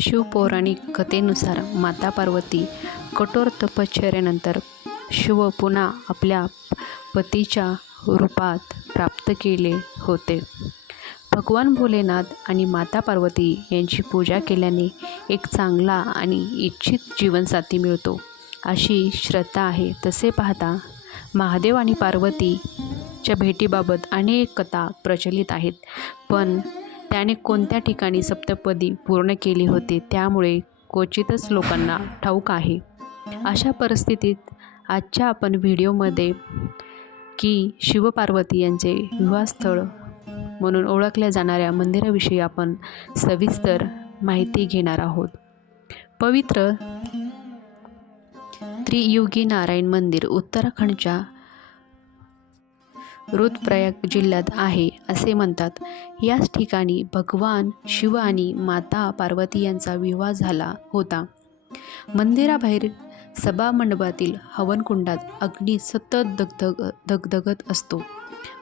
शिवपौराणिक कथेनुसार माता पार्वती कठोर तपश्चर्यानंतर शिव पुन्हा आपल्या पतीच्या रूपात प्राप्त केले होते. भगवान भोलेनाथ आणि माता पार्वती यांची पूजा केल्याने एक चांगला आणि इच्छित जीवनसाथी मिळतो, अशी श्रद्धा आहे. तसे पाहता महादेव आणि पार्वतीच्या भेटीबाबत अनेक कथा प्रचलित आहेत. पण त्याने कोणत्या ठिकाणी सप्तपदी पूर्ण केली होती त्यामुळे क्वचितच लोकांना ठाऊक आहे. अशा परिस्थितीत आजच्या आपण व्हिडिओमध्ये की शिवपार्वती यांचे विवाहस्थळ म्हणून ओळखल्या जाणाऱ्या मंदिराविषयी आपण सविस्तर माहिती घेणार आहोत. पवित्र त्रियुगी नारायण मंदिर उत्तराखंडच्या रुद्रप्रयाग जिल्ह्यात आहे असे म्हणतात. याच ठिकाणी भगवान शिव आणि माता पार्वती यांचा विवाह झाला होता. मंदिराबाहेर सभामंडपातील हवनकुंडात अग्नी सतत धगधगत असतो.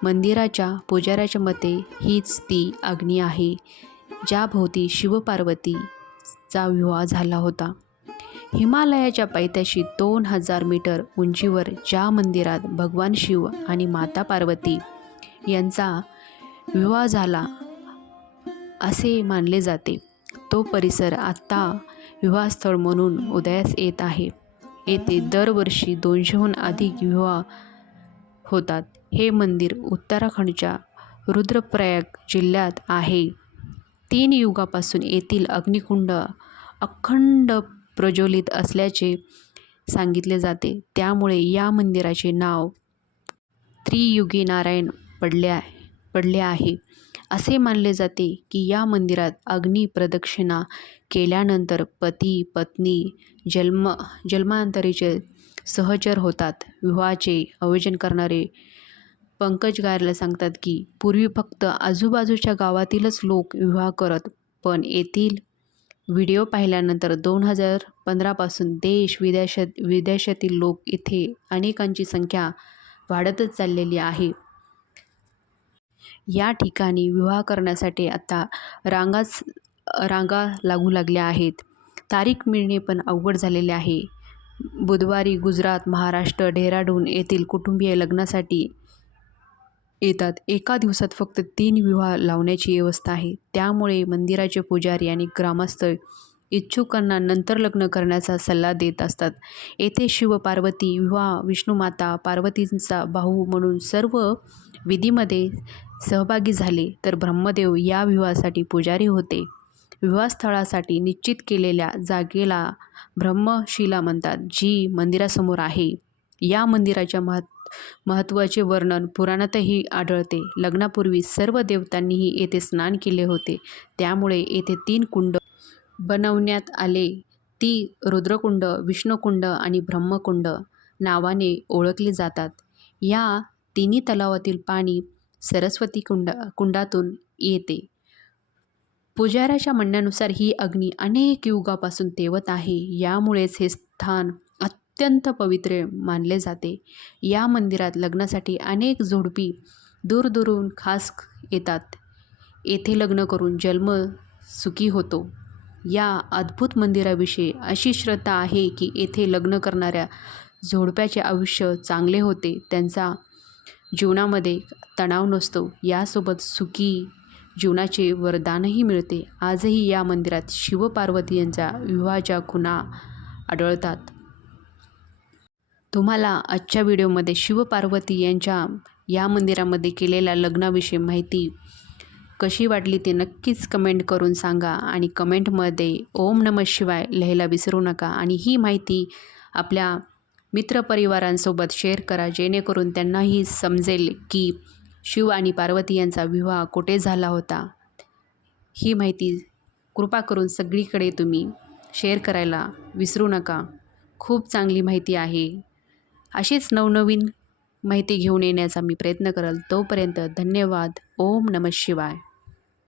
मंदिराच्या पुजाऱ्याच्या मते हीच ती अग्नी आहे ज्याभोवती शिवपार्वतीचा विवाह झाला होता. हिमालयाच्या पायथ्याशी दोन हजार मीटर उंचीवर ज्या मंदिरात भगवान शिव आणि माता पार्वती यांचा विवाह झाला असे मानले जाते, तो परिसर आत्ता विवाहस्थळ म्हणून उदयास येत आहे. येथे दरवर्षी दोनशेहून अधिक विवाह होतात. हे मंदिर उत्तराखंडच्या रुद्रप्रयाग जिल्ह्यात आहे. तीन युगापासून येथील अग्निकुंड अखंड प्रज्वलित असल्याचे सांगितले जाते. त्यामुळे या मंदिराचे नाव त्रियुगी नारायण पडले आहे. असे मानले जाते की या मंदिरात अग्नी प्रदक्षिणा केल्यानंतर पती-पत्नी जन्म जन्मांतरीचे सहचर होतात. विवाहाचे आयोजन करणारे पंकज गायरला सांगतात की पूर्वी फक्त आजूबाजूच्या गावातीलच लोक विवाह करत पण येथील व्हिडिओ पाहिल्यानंतर दोन हजार पंधरापासून देश विदेशात विदेशातील लोक इथे अनेकांची संख्या वाढतच चाललेली आहे. या ठिकाणी विवाह करण्यासाठी आता रांगाच रांगा लागू लागल्या आहेत. तारीख मिळणे पण अवघड झालेले आहे. बुधवारी गुजरात, महाराष्ट्र, डेहराडून येथील कुटुंबीय लग्नासाठी येतात. एका दिवसात फक्त तीन विवाह लावण्याची व्यवस्था आहे. त्यामुळे मंदिराचे पुजारी आणि ग्रामस्थ इच्छुकांना नंतर लग्न करण्याचा सल्ला देत असतात. येथे शिव-पार्वती विवाह विष्णुमाता पार्वतींचा भाऊ म्हणून सर्व विधीमध्ये सहभागी झाले तर ब्रह्मदेव या विवाहासाठी पुजारी होते. विवाहस्थळासाठी निश्चित केलेल्या जागेला ब्रह्मशिला म्हणतात, जी मंदिरासमोर आहे. या मंदिराच्या महत्त्वाचे वर्णन पुराणातही आढळते. लग्नापूर्वी सर्व देवतांनीही येथे स्नान केले होते. त्यामुळे येथे तीन कुंड बनवण्यात आले. ती रुद्रकुंड, विष्णुकुंड आणि ब्रह्मकुंड नावाने ओळखली जातात. या तिन्ही तलावातील पाणी सरस्वती कुंड कुंडातून येते. पुजाऱ्याच्या म्हणण्यानुसार ही अग्नी अनेक युगापासून तेवत आहे. यामुळेच हे स्थान अत्यंत पवित्र मानले जाते. या मंदिरात लग्नासाठी अनेक जोडपी दूरदूरून खास येतात. येथे लग्न करून जन्म सुखी होतो. या अद्भुत मंदिराविषयी अशी श्रद्धा आहे की येथे लग्न करणाऱ्या झोडप्याचे आयुष्य चांगले होते, त्यांचा जीवनामध्ये तणाव नसतो, यासोबत सुखी जीवनाचे वरदानही मिळते. आजही या मंदिरात शिवपार्वती यांचा यांच्या विवाहाच्या खुणा आढळतात. तुम्हाला आजच्या व्हिडिओमध्ये शिवपार्वती यांच्या या मंदिरामध्ये केलेल्या लग्नाविषयी माहिती कशी वाटली ते नक्कीच कमेंट करून सांगा आणि कमेंटमध्ये ओम नमः शिवाय लिहायला विसरू नका. आणि ही माहिती आपल्या मित्रपरिवारांसोबत शेअर करा जेणेकरून त्यांनाही समजेल की शिव आणि पार्वती यांचा विवाह कुठे झाला होता. ही माहिती कृपा करून सगळीकडे तुम्ही शेअर करायला विसरू नका. खूप चांगली माहिती आहे. अशीच नवनवीन माहिती घेऊन येण्याचा मी प्रयत्न करेल तोपर्यंत धन्यवाद. ओम नमः शिवाय.